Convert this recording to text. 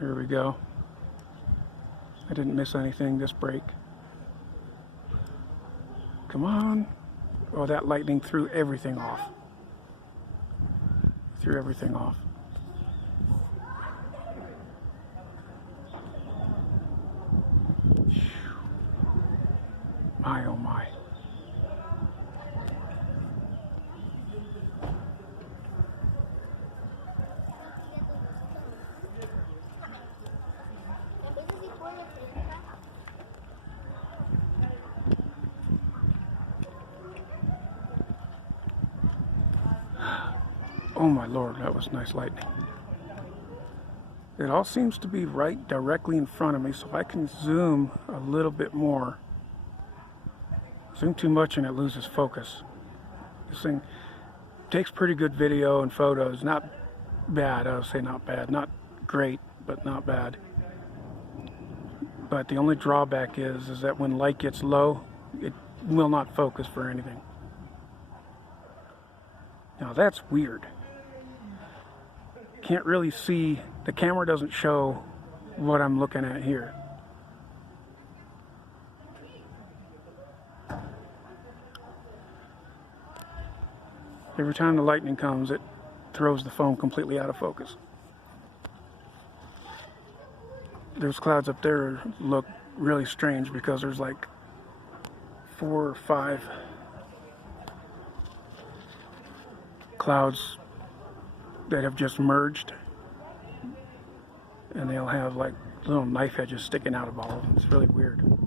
There we go. I didn't miss anything this break. Come on. Oh, that lightning threw everything off. Threw everything off. My oh my. Oh my Lord, that was nice lightning. It all seems to be right directly in front of me, so I can zoom a little bit more. Zoom too much and it loses focus. This thing takes pretty good video and photos. Not bad, I would say not bad. Not great, but not bad. But the only drawback is that when light gets low, it will not focus for anything. Now that's weird. Can't really see, the camera doesn't show what I'm looking at here. Every time the lightning comes, it throws the phone completely out of focus. Those clouds up there look really strange because there's like 4 or 5 clouds that have just merged, and they'll have like little knife edges sticking out of all of them. It's really weird.